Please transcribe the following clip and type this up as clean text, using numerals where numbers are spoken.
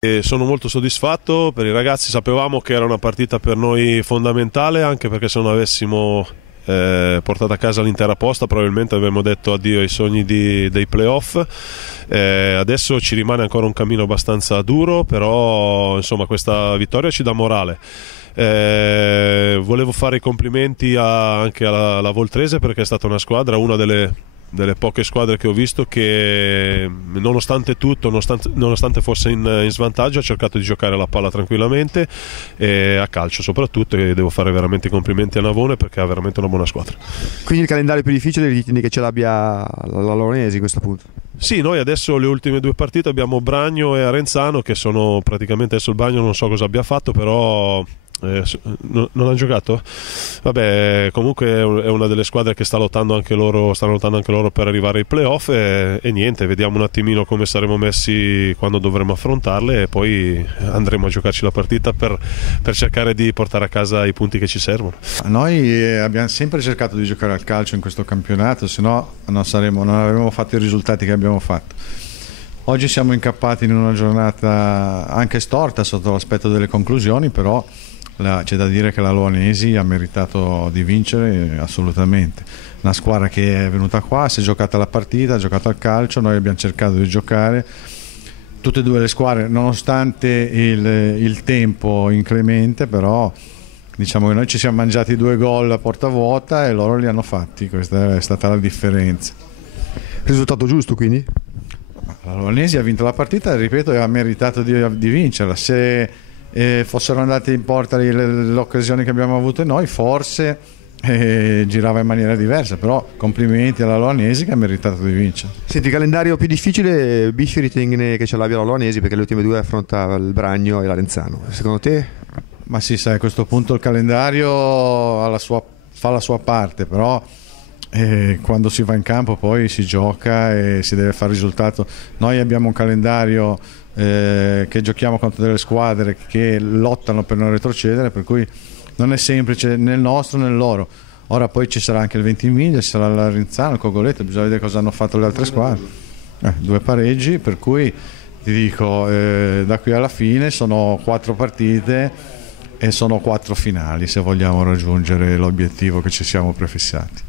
E sono molto soddisfatto per i ragazzi, sapevamo che era una partita per noi fondamentale, anche perché se non avessimo portato a casa l'intera posta probabilmente avremmo detto addio ai sogni dei playoff. Adesso ci rimane ancora un cammino abbastanza duro, però insomma questa vittoria ci dà morale. Volevo fare i complimenti anche alla Voltrese, perché è stata una squadra, una delle poche squadre che ho visto che nonostante tutto, nonostante fosse in svantaggio, ha cercato di giocare la palla tranquillamente, e a calcio soprattutto, e devo fare veramente i complimenti a Navone perché ha veramente una buona squadra. Quindi il calendario più difficile ritieni che ce l'abbia la Lorenzi a questo punto? Sì, noi adesso le ultime due partite abbiamo Bragno e Arenzano, che sono praticamente, adesso il Bragno non so cosa abbia fatto, però non ha giocato? Vabbè, comunque è una delle squadre che stanno lottando anche loro per arrivare ai playoff, e niente, vediamo un attimino come saremo messi quando dovremo affrontarle, e poi andremo a giocarci la partita per cercare di portare a casa i punti che ci servono. Noi abbiamo sempre cercato di giocare al calcio in questo campionato, se no non avremmo fatto i risultati che abbiamo fatto. Oggi siamo incappati in una giornata anche storta sotto l'aspetto delle conclusioni, però c'è da dire che la Loanesi ha meritato di vincere assolutamente. Una squadra che è venuta qua, si è giocata la partita, ha giocato al calcio, noi abbiamo cercato di giocare. Tutte e due le squadre, nonostante il tempo inclemente, però diciamo che noi ci siamo mangiati 2 gol a porta vuota e loro li hanno fatti, questa è stata la differenza. Risultato giusto quindi? La Loanesi ha vinto la partita, ripeto, e ha meritato di vincerla. Se fossero andate in porta le occasioni che abbiamo avuto noi, forse girava in maniera diversa, però complimenti alla Loanesi che ha meritato di vincere. Senti, il calendario più difficile Biffi ritiene che ce l'abbia la Loanesi, perché le ultime due affronta il Bragno e l'Arenzano. Secondo te? Ma sì, sai, a questo punto il calendario fa la sua parte, però quando si va in campo poi si gioca e si deve fare risultato. Noi abbiamo un calendario che giochiamo contro delle squadre che lottano per non retrocedere, per cui non è semplice né il nostro né il loro. Ora poi ci sarà anche il Ventimiglia, ci sarà l'Arenzano, il Cogoleto, bisogna vedere cosa hanno fatto le altre squadre. 2 pareggi, per cui ti dico, da qui alla fine sono 4 partite e sono 4 finali se vogliamo raggiungere l'obiettivo che ci siamo prefissati.